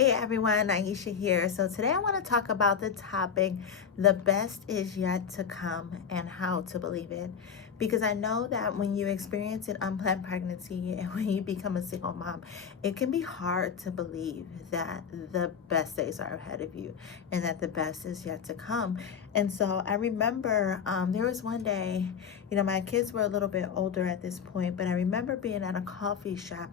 Hey everyone, Aisha here. So today I want to talk about the topic, the best is yet to come and how to believe it. Because I know that when you experience an unplanned pregnancy and when you become a single mom, it can be hard to believe that the best days are ahead of you and that the best is yet to come. And so I remember there was one day, my kids were a little bit older at this point, but I remember being at a coffee shop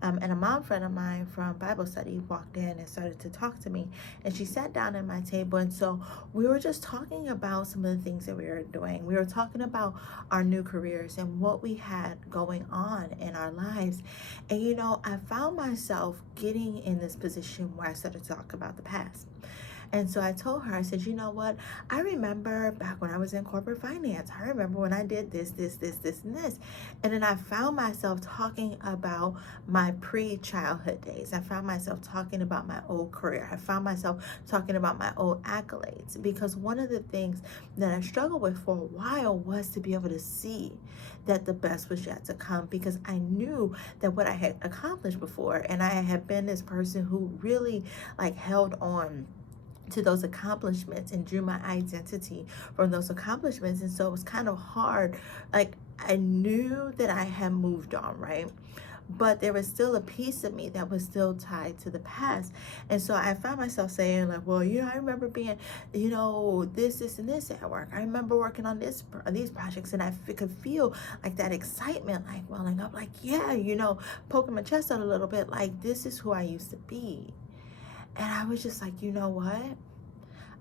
and a mom friend of mine from Bible study walked in and started to talk to me. And she sat down at my table. And so we were just talking about some of the things that we were doing. We were talking about our new careers and what we had going on in our lives. And, I found myself getting in this position where I started to talk about the past. And so I told her, I said, you know what? I remember back when I was in corporate finance. I remember when I did this, and this. And then I found myself talking about my pre-childhood days. I found myself talking about my old career. I found myself talking about my old accolades. Because one of the things that I struggled with for a while was to be able to see that the best was yet to come, because I knew that what I had accomplished before, and I had been this person who really held on to those accomplishments and drew my identity from those accomplishments. And so it was kind of hard. I knew that I had moved on, right? But there was still a piece of me that was still tied to the past. And so I found myself saying, well, I remember being, this, and this at work. I remember working on these projects, and I could feel that excitement, welling up, yeah, poking my chest out a little bit, this is who I used to be. And I was just like, you know what?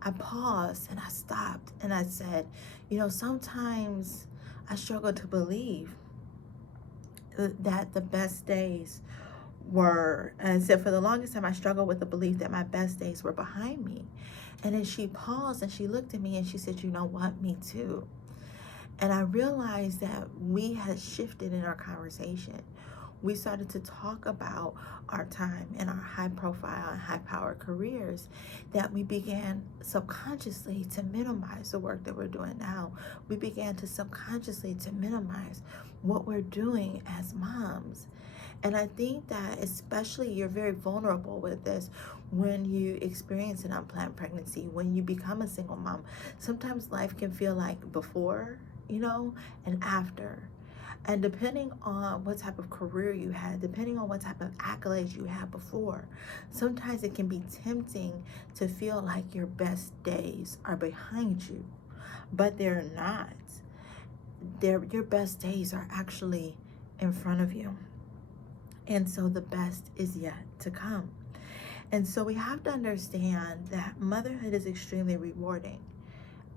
I paused and I stopped and I said, sometimes I struggle to believe that the best days were, and I said, for the longest time, I struggled with the belief that my best days were behind me. And then she paused and she looked at me and she said, you know what? Me too. And I realized that we had shifted in our conversation. We started to talk about our time and our high profile and high power careers, that we began subconsciously to minimize the work that we're doing now. We began to subconsciously to minimize what we're doing as moms. And I think that especially you're very vulnerable with this when you experience an unplanned pregnancy, when you become a single mom. Sometimes life can feel like before, and after. And depending on what type of career you had, depending on what type of accolades you had before, sometimes it can be tempting to feel like your best days are behind you, but they're not. Your best days are actually in front of you. And so the best is yet to come. And so we have to understand that motherhood is extremely rewarding.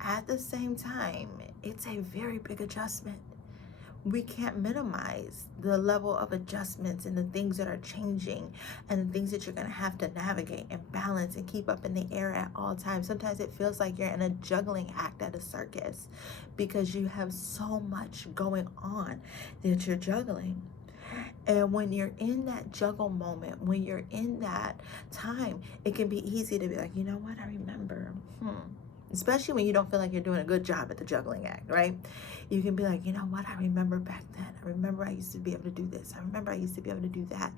At the same time, it's a very big adjustment. We can't minimize the level of adjustments and the things that are changing and the things that you're going to have to navigate and balance and keep up in the air at all times. Sometimes it feels like you're in a juggling act at a circus because you have so much going on that you're juggling. And when you're in that juggle moment, when you're in that time, it can be easy to be like, you know what, I remember, especially when you don't feel like you're doing a good job at the juggling act, right? You can be like, you know what, I remember back then. I remember I used to be able to do this. I remember I used to be able to do that.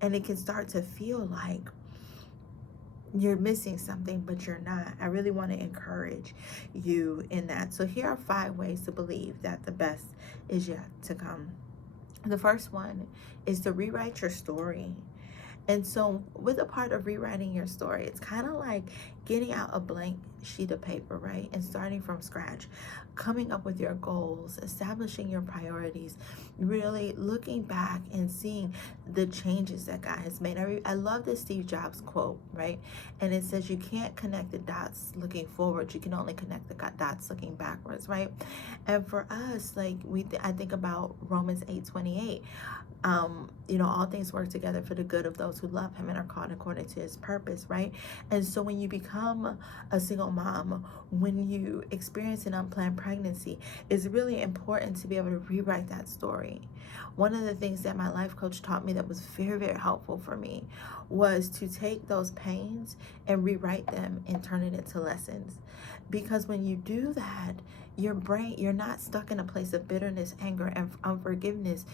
And it can start to feel like you're missing something, but you're not. I really want to encourage you in that. So here are 5 ways to believe that the best is yet to come. The first one is to rewrite your story. And so with a part of rewriting your story, it's kind of like getting out a blank sheet of paper, right? And starting from scratch, coming up with your goals, establishing your priorities, really looking back and seeing the changes that God has made. I love this Steve Jobs quote, right? And it says, you can't connect the dots looking forward. You can only connect the dots looking backwards, right? And for us, I think about Romans 8:28. All things work together for the good of those who love him and are called according to his purpose, right? And so when you become a single mom, when you experience an unplanned pregnancy, it's really important to be able to rewrite that story. One of the things that my life coach taught me that was very, very helpful for me was to take those pains and rewrite them and turn it into lessons. Because when you do that, you're not stuck in a place of bitterness, anger, and unforgiveness.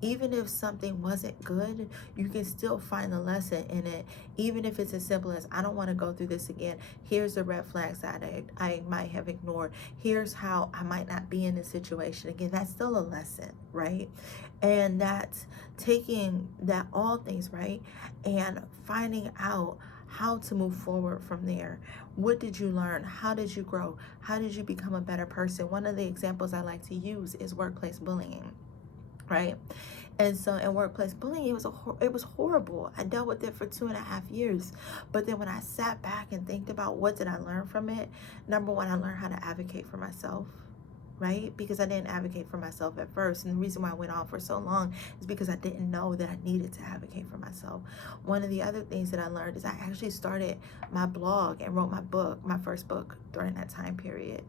Even if something wasn't good, you can still find the lesson in it. Even if it's as simple as, I don't want to go through this again. Here's the red flags that I might have ignored. Here's how I might not be in this situation again. That's still a lesson, right? And that's taking that all things, right, and finding out how to move forward from there. What did you learn? How did you grow? How did you become a better person? One of the examples I like to use is workplace bullying, right? And so in workplace bullying, it was horrible. I dealt with it for 2.5 years. But then when I sat back and think about what did I learn from it, number one, I learned how to advocate for myself, right? Because I didn't advocate for myself at first. And the reason why I went on for so long is because I didn't know that I needed to advocate for myself. One of the other things that I learned is I actually started my blog and wrote my first book during that time period.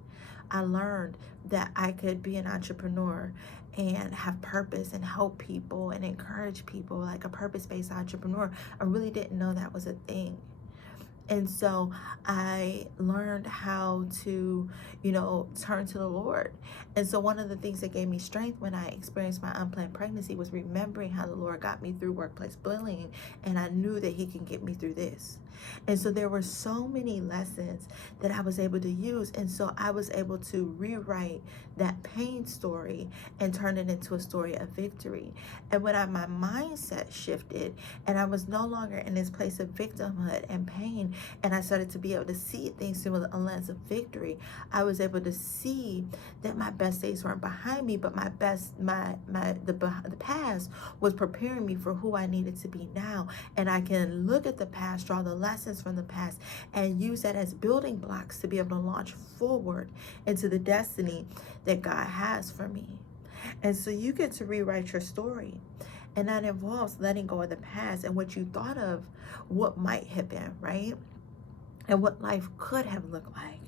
I learned that I could be an entrepreneur and have purpose and help people and encourage people, like a purpose-based entrepreneur. I really didn't know that was a thing. And so I learned how to, turn to the Lord. And so one of the things that gave me strength when I experienced my unplanned pregnancy was remembering how the Lord got me through workplace bullying. And I knew that he can get me through this. And so there were so many lessons that I was able to use. And so I was able to rewrite that pain story and turn it into a story of victory. And when my mindset shifted and I was no longer in this place of victimhood and pain, and I started to be able to see things through a lens of victory, I was able to see that my best days weren't behind me, but the past was preparing me for who I needed to be now. And I can look at the past, draw the lessons from the past, and use that as building blocks to be able to launch forward into the destiny that God has for me. And so you get to rewrite your story. And that involves letting go of the past and what you thought of what might have been, right? And what life could have looked like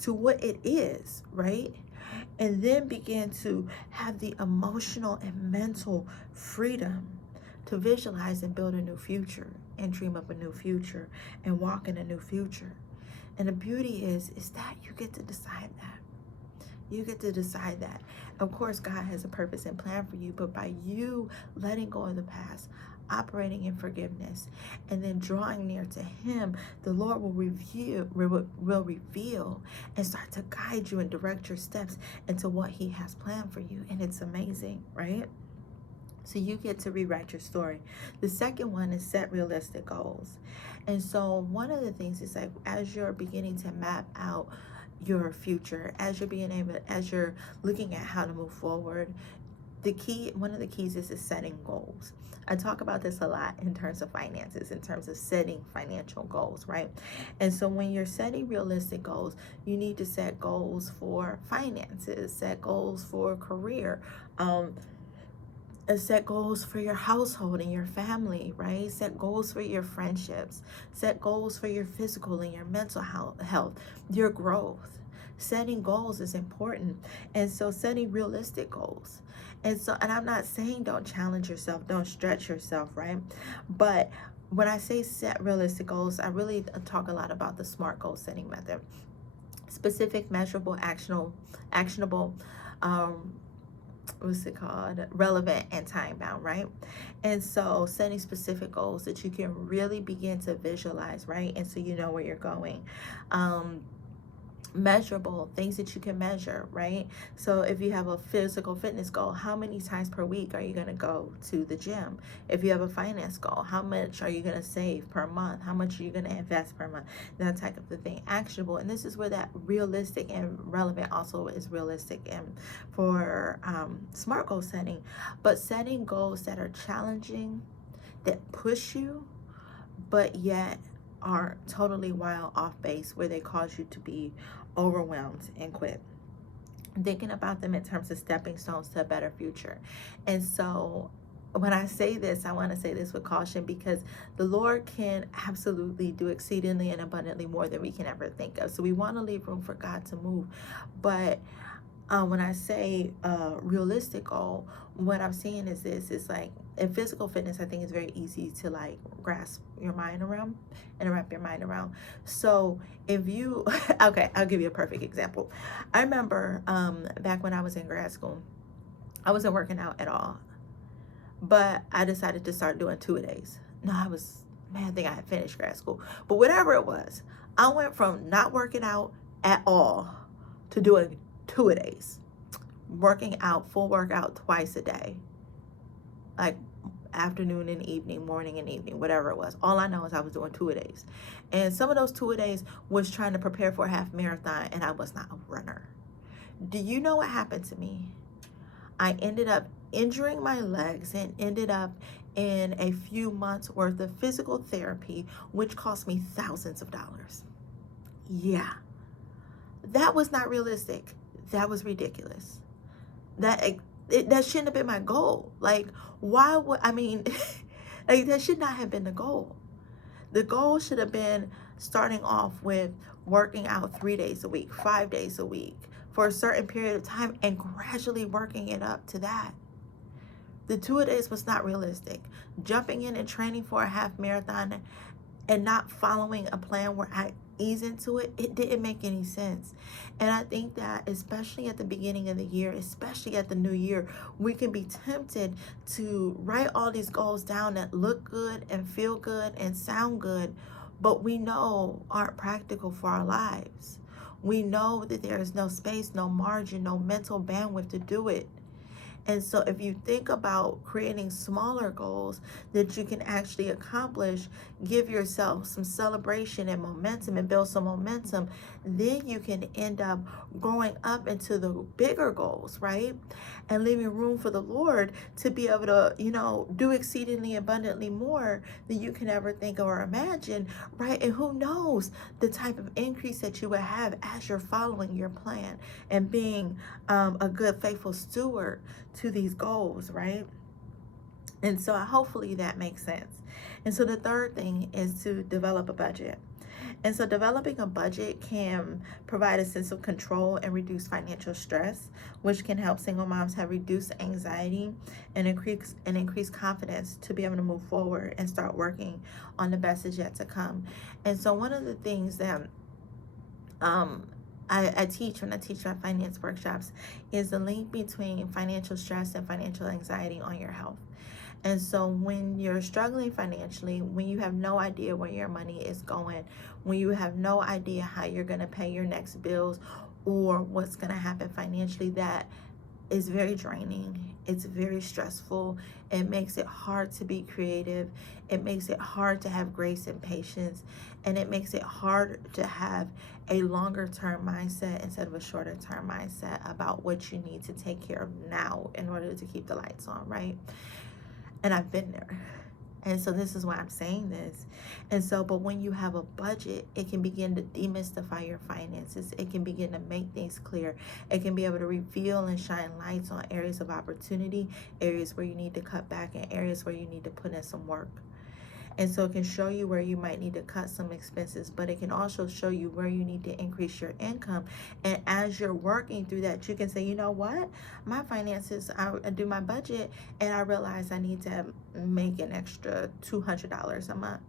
to what it is, right? And then begin to have the emotional and mental freedom to visualize and build a new future and dream up a new future and walk in a new future. And the beauty is that you get to decide that. You get to decide that. Of course, God has a purpose and plan for you, but by you letting go of the past, operating in forgiveness, and then drawing near to him, the Lord will reveal and start to guide you and direct your steps into what he has planned for you. And it's amazing, right? So you get to rewrite your story. The second one is set realistic goals. And so one of the things is, like, as you're beginning to map out your future, as you're looking at how to move forward, one of the keys is setting goals. I talk about this a lot in terms of finances, in terms of setting financial goals, right? And so when you're setting realistic goals, you need to set goals for finances, set goals for career, set goals for your household and your family, right? Set goals for your friendships, set goals for your physical and your mental health, your growth. Setting goals is important. And so setting realistic goals. And I'm not saying don't challenge yourself, don't stretch yourself, right? But when I say set realistic goals, I really talk a lot about the SMART goal setting method. Specific, measurable, actionable, relevant, and time bound, right? And so setting specific goals that you can really begin to visualize, right? And so you know where you're going. Measurable, things that you can measure, right? So if you have a physical fitness goal, how many times per week are you going to go to the gym? If you have a finance goal, how much are you going to save per month? How much are you going to invest per month? That type of the thing. Actionable. And this is where that realistic and relevant also is realistic and for SMART goal setting. But setting goals that are challenging, that push you, but yet are totally wild off base, where they cause you to be overwhelmed and quit. Thinking about them in terms of stepping stones to a better future. And so when I say this, I want to say this with caution, because the Lord can absolutely do exceedingly and abundantly more than we can ever think of. So we want to leave room for God to move. But when I say realistic goal, what I'm seeing is this, is like in physical fitness, I think it's very easy to like grasp your mind around and wrap your mind around. So if you, okay, I'll give you a perfect example. I remember back when I was in grad school, I wasn't working out at all, but I decided to start doing 2-a-days. No, I think I had finished grad school, but whatever it was, I went from not working out at all to doing 2-a-days, working out, full workout twice a day, like afternoon and evening, morning and evening, whatever it was. All I know is I was doing 2-a-days. And some of those 2-a-days was trying to prepare for a half marathon, and I was not a runner. Do you know what happened to me? I ended up injuring my legs and ended up in a few months worth of physical therapy, which cost me thousands of dollars. Yeah, that was not realistic. That was ridiculous. That shouldn't have been my goal. Like, why would, I mean, like, that should not have been the goal. The goal should have been starting off with working out 3 days a week, 5 days a week for a certain period of time and gradually working it up to that. The 2-a-days was not realistic. Jumping in and training for a half marathon and not following a plan where I ease into it, it didn't make any sense. And I think that especially at the beginning of the year, especially at the new year, we can be tempted to write all these goals down that look good and feel good and sound good, but we know aren't practical for our lives. We know that there is no space, no margin, no mental bandwidth to do it. And so if you think about creating smaller goals that you can actually accomplish, give yourself some celebration and momentum and build some momentum, then you can end up growing up into the bigger goals, right? And leaving room for the Lord to be able to, do exceedingly abundantly more than you can ever think or imagine, right? And who knows the type of increase that you will have as you're following your plan and being a good, faithful steward to these goals, right? And so hopefully that makes sense. And so the third thing is to develop a budget. And so developing a budget can provide a sense of control and reduce financial stress, which can help single moms have reduced anxiety and increase confidence to be able to move forward and start working on the best is yet to come. And so one of the things that I teach when I teach my finance workshops is the link between financial stress and financial anxiety on your health. And so when you're struggling financially, when you have no idea where your money is going, when you have no idea how you're going to pay your next bills or what's going to happen financially, that is very draining. It's very stressful. It makes it hard to be creative. It makes it hard to have grace and patience. And it makes it hard to have a longer term mindset instead of a shorter term mindset about what you need to take care of now in order to keep the lights on, right? And I've been there. And so this is why I'm saying this. And so, but when you have a budget, it can begin to demystify your finances. It can begin to make things clear. It can be able to reveal and shine lights on areas of opportunity, areas where you need to cut back, and areas where you need to put in some work. And so it can show you where you might need to cut some expenses, but it can also show you where you need to increase your income. And as you're working through that, you can say, you know what? My finances, I do my budget, and I realize I need to make an extra $200 a month.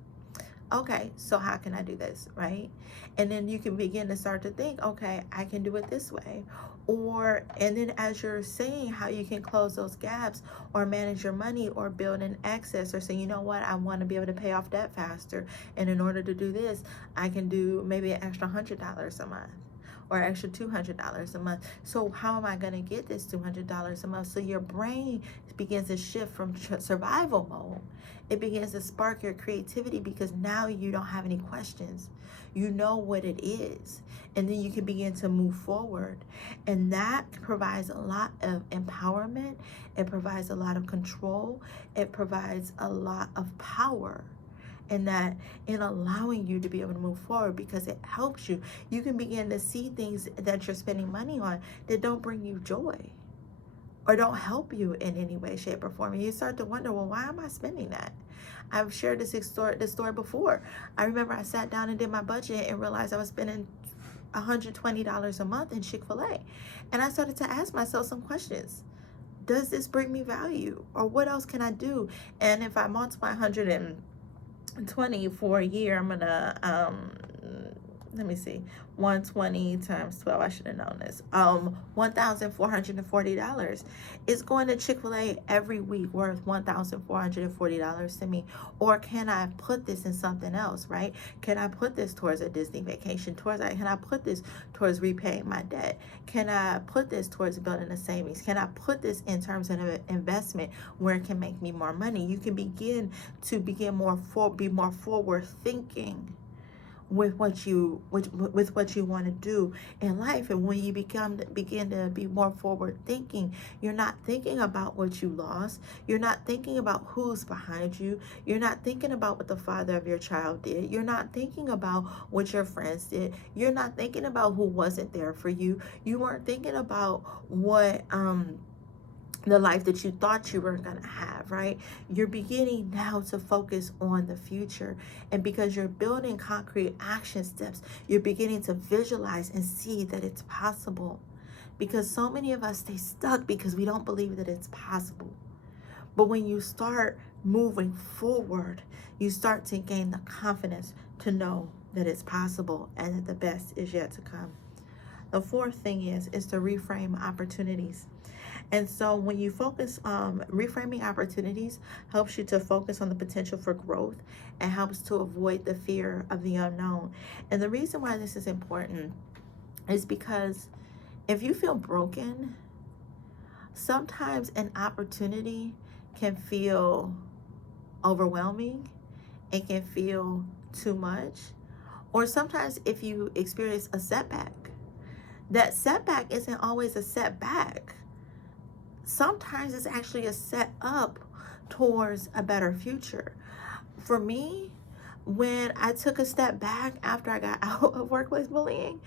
Okay, so how can I do this, right? And then you can begin to start to think, okay, I can do it this way. And then as you're saying how you can close those gaps or manage your money or build an excess or say, you know what, I want to be able to pay off debt faster. And in order to do this, I can do maybe an extra $100 a month or extra $200 a month. So how am I going to get this $200 a month? So your brain begins to shift from survival mode. It begins to spark your creativity because now you don't have any questions. You know what it is. And then you can begin to move forward. And that provides a lot of empowerment. It provides a lot of control. It provides a lot of power. And that in allowing you to be able to move forward because it helps you. You can begin to see things that you're spending money on that don't bring you joy or don't help you in any way, shape, or form. And you start to wonder, well, why am I spending that? I've shared this story before. I remember I sat down and did my budget and realized I was spending $120 a month in Chick-fil-A. And I started to ask myself some questions. does this bring me value? Or what else can I do? And if I multiply 120 for a year, I'm gonna let me see, 120 times 12, I should have known this, $1,440 is going to Chick-fil-A every week worth $1,440 to me. Or can I put this in something else, right? Can I put this towards a Disney vacation? Can I put this towards repaying my debt? Can I put this towards building a savings? Can I put this in terms of an investment where it can make me more money? You can be more forward thinking with what you want to do in life. And when you begin to be more forward thinking, you're not thinking about what you lost, you're not thinking about who's behind you, you're not thinking about what the father of your child did, you're not thinking about what your friends did, you're not thinking about who wasn't there for you, you weren't thinking about what the life that you thought you were going to have, right? You're beginning now to focus on the future. And because you're building concrete action steps, you're beginning to visualize and see that it's possible. Because so many of us stay stuck because we don't believe that it's possible. But when you start moving forward, you start to gain the confidence to know that it's possible and that the best is yet to come. The fourth thing is to reframe opportunities. And so when you focus, reframing opportunities helps you to focus on the potential for growth and helps to avoid the fear of the unknown. And the reason why this is important is because if you feel broken, sometimes an opportunity can feel overwhelming. It can feel too much. Or sometimes if you experience a setback, that setback isn't always a setback. Sometimes it's actually a set up towards a better future. For me, when I took a step back after I got out of workplace bullying,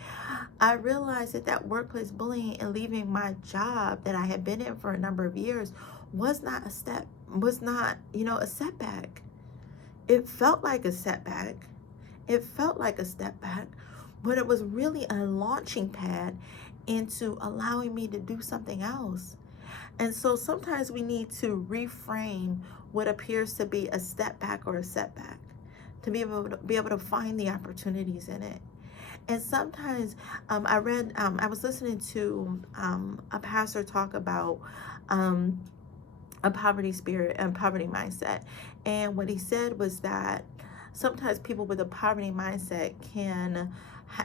I realized that workplace bullying and leaving my job that I had been in for a number of years was not a setback. It felt like a setback. It felt like a step back, but it was really a launching pad into allowing me to do something else. And so sometimes we need to reframe what appears to be a step back or a setback to be able to find the opportunities in it. And sometimes I was listening to a pastor talk about a poverty spirit and poverty mindset. And what he said was that sometimes people with a poverty mindset can,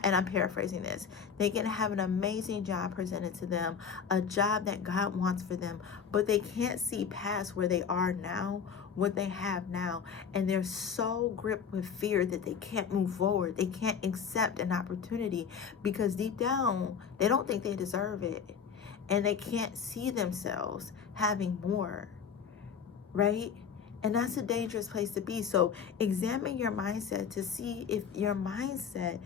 and I'm paraphrasing this, they can have an amazing job presented to them, a job that God wants for them, but they can't see past where they are now, what they have now, and they're so gripped with fear that they can't move forward. They can't accept an opportunity because deep down, they don't think they deserve it, and they can't see themselves having more, right? And that's a dangerous place to be. So examine your mindset to see if your mindset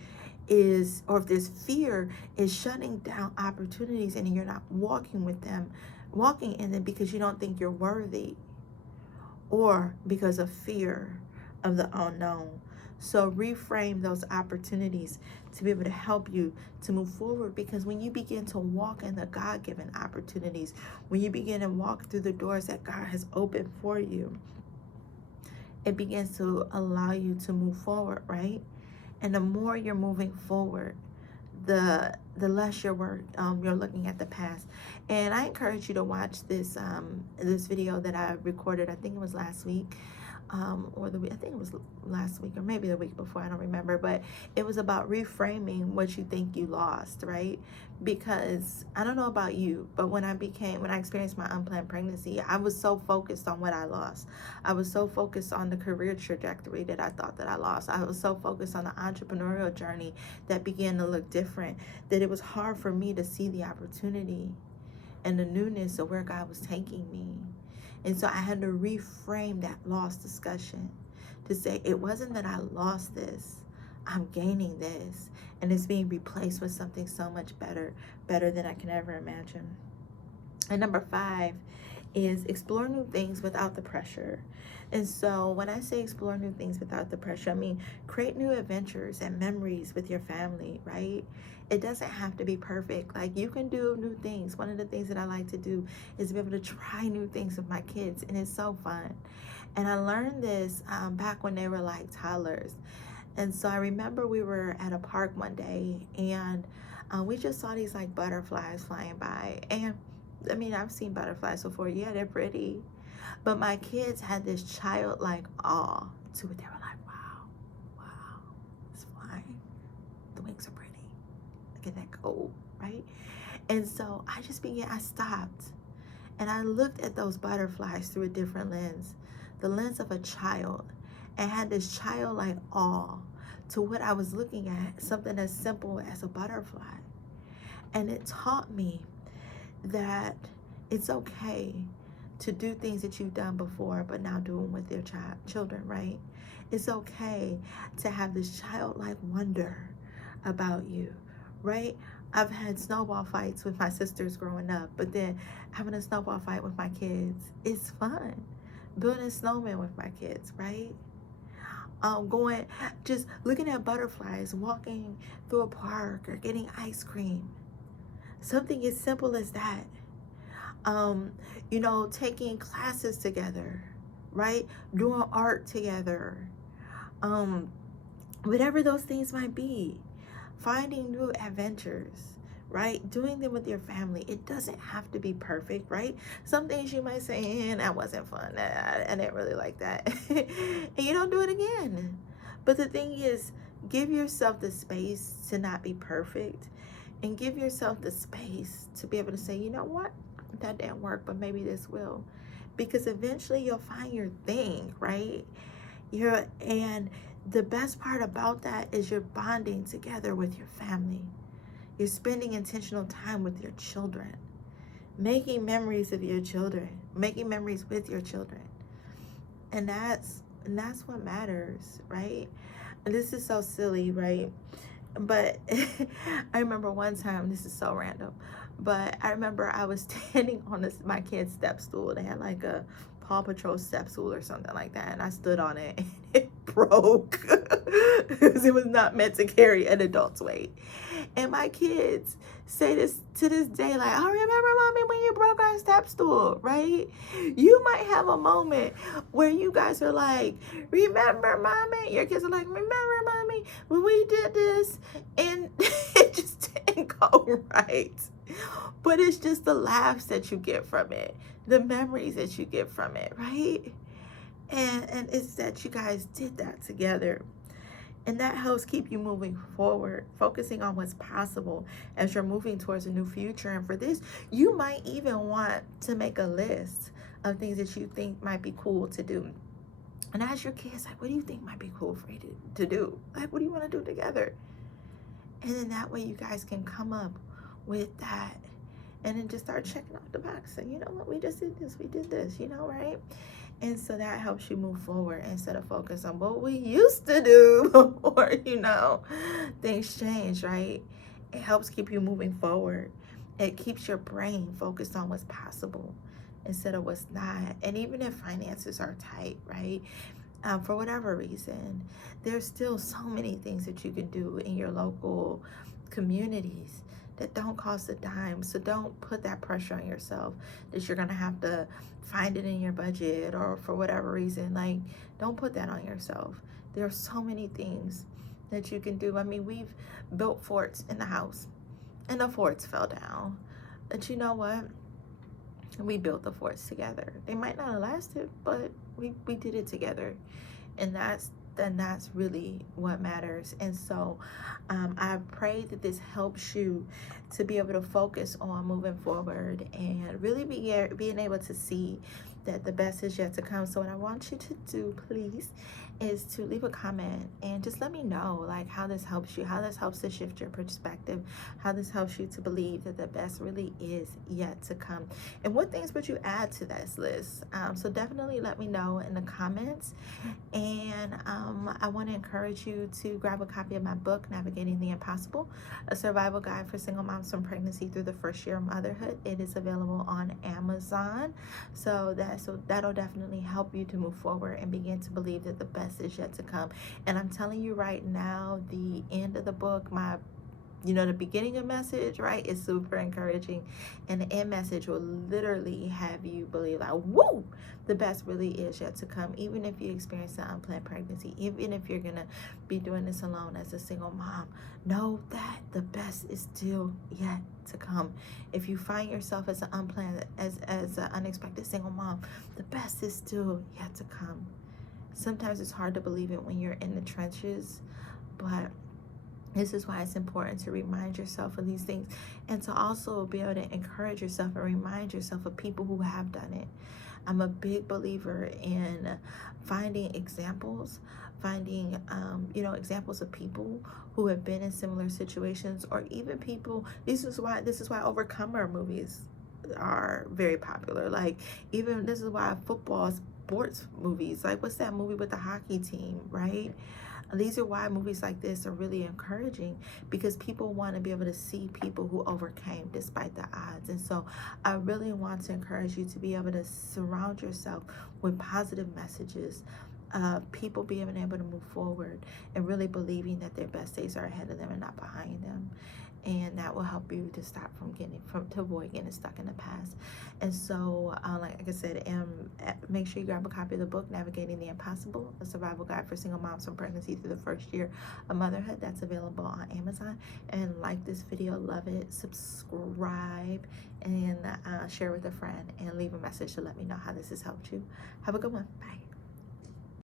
is, or if this fear is shutting down opportunities and you're not walking in them because you don't think you're worthy, or because of fear of the unknown. So reframe those opportunities to be able to help you to move forward, because when you begin to walk in the God-given opportunities, when you begin to walk through the doors that God has opened for you, it begins to allow you to move forward, right? And the more you're moving forward, the less you're looking at the past. And I encourage you to watch this video that I recorded. I think it was last week, I think it was last week or maybe the week before, I don't remember, but it was about reframing what you think you lost, right? Because I don't know about you, but when I experienced my unplanned pregnancy, I was so focused on what I lost. I was so focused on the career trajectory that I thought that I lost. I was so focused on the entrepreneurial journey that began to look different, that it was hard for me to see the opportunity and the newness of where God was taking me. And so I had to reframe that loss discussion to say, it wasn't that I lost this, I'm gaining this, and it's being replaced with something so much better than I can ever imagine. And number 5 is explore new things without the pressure. And so when I say explore new things without the pressure, I mean create new adventures and memories with your family, right? It doesn't have to be perfect. Like, you can do new things. One of the things that I like to do is be able to try new things with my kids, and it's so fun. And I learned this back when they were like toddlers. And so I remember we were at a park one day, and we just saw these like butterflies flying by. And I mean, I've seen butterflies before. Yeah, they're pretty. But my kids had this childlike awe to it. They were like, wow, wow, it's flying. The wings are pretty. Look at that go, right? And so I stopped and I looked at those butterflies through a different lens, the lens of a child, and had this childlike awe to what I was looking at, something as simple as a butterfly. And it taught me that it's okay to do things that you've done before, but now do them with your children, right? It's okay to have this childlike wonder about you, right? I've had snowball fights with my sisters growing up, but then having a snowball fight with my kids is fun. Building snowmen with my kids, right? Just looking at butterflies, walking through a park, or getting ice cream. Something as simple as that. Taking classes together, right? Doing art together. Whatever those things might be. Finding new adventures, right? Doing them with your family. It doesn't have to be perfect, right? Some things you might say, that wasn't fun. I didn't really like that. And you don't do it again. But the thing is, give yourself the space to not be perfect, and give yourself the space to be able to say, you know what? That didn't work, but maybe this will. Because eventually you'll find your thing, right? And the best part about that is you're bonding together with your family. You're spending intentional time with your children, making memories of your children, making memories with your children. And that's what matters, right? And this is so silly, right? But I remember one time, this is so random, but I remember I was standing on my kid's step stool. They had like a Paw Patrol step stool or something like that, and I stood on it and it broke because it was not meant to carry an adult's weight. And my kids say this to this day, like, oh, remember, mommy, when you broke our step stool, right? You might have a moment where you guys are like, remember, mommy? Your kids are like, remember, mommy, when we did this? And it just didn't go right. But it's just the laughs that you get from it, the memories that you get from it, right? And it's that you guys did that together. And that helps keep you moving forward, focusing on what's possible as you're moving towards a new future. And for this, you might even want to make a list of things that you think might be cool to do. And ask your kids, like, what do you think might be cool for you to do? Like, what do you want to do together? And then that way you guys can come up with that. And then just start checking off the box. And you know what? We just did this. We did this, right? And so that helps you move forward instead of focus on what we used to do before, things change, right? It helps keep you moving forward. It keeps your brain focused on what's possible instead of what's not. And even if finances are tight, right? For whatever reason, there's still so many things that you can do in your local communities that don't cost a dime. So don't put that pressure on yourself that you're gonna have to find it in your budget, or for whatever reason. Like, don't put that on yourself. There are so many things that you can do. I mean, we've built forts in the house and the forts fell down. But you know what? We built the forts together. They might not have lasted, but we did it together. And that's really what matters. And so I pray that this helps you to be able to focus on moving forward and really being able to see that the best is yet to come. So what I want you to do, please, is to leave a comment and just let me know like how this helps you, how this helps to shift your perspective, how this helps you to believe that the best really is yet to come, and what things would you add to this list. So definitely let me know in the comments. And I want to encourage you to grab a copy of my book, Navigating the Impossible, a survival guide for single moms from pregnancy through the first year of motherhood. It is available on Amazon. So that'll definitely help you to move forward and begin to believe that the best is yet to come. And I'm telling you right now, the end of the book, the beginning of message, right, is super encouraging, and the end message will literally have you believe like, woo, the best really is yet to come. Even if you experience an unplanned pregnancy, even if you're gonna be doing this alone as a single mom, know that the best is still yet to come. If you find yourself as an unplanned, as an unexpected single mom, the best is still yet to come. Sometimes it's hard to believe it when you're in the trenches, but this is why it's important to remind yourself of these things, and to also be able to encourage yourself and remind yourself of people who have done it. I'm a big believer in finding examples, finding examples of people who have been in similar situations, or even people. This is why overcomer movies are very popular. Like, even this is why football sports movies, like what's that movie with the hockey team, right? These are why movies like this are really encouraging, because people want to be able to see people who overcame despite the odds. And so I really want to encourage you to be able to surround yourself with positive messages, people being able to move forward and really believing that their best days are ahead of them and not behind them. And that will help you to stop to avoid getting stuck in the past. And so, like I said, make sure you grab a copy of the book, Navigating the Impossible, a survival guide for single moms from pregnancy through the first year of motherhood. That's available on Amazon. And like this video, love it, subscribe, and share with a friend, and leave a message to let me know how this has helped you. Have a good one. Bye.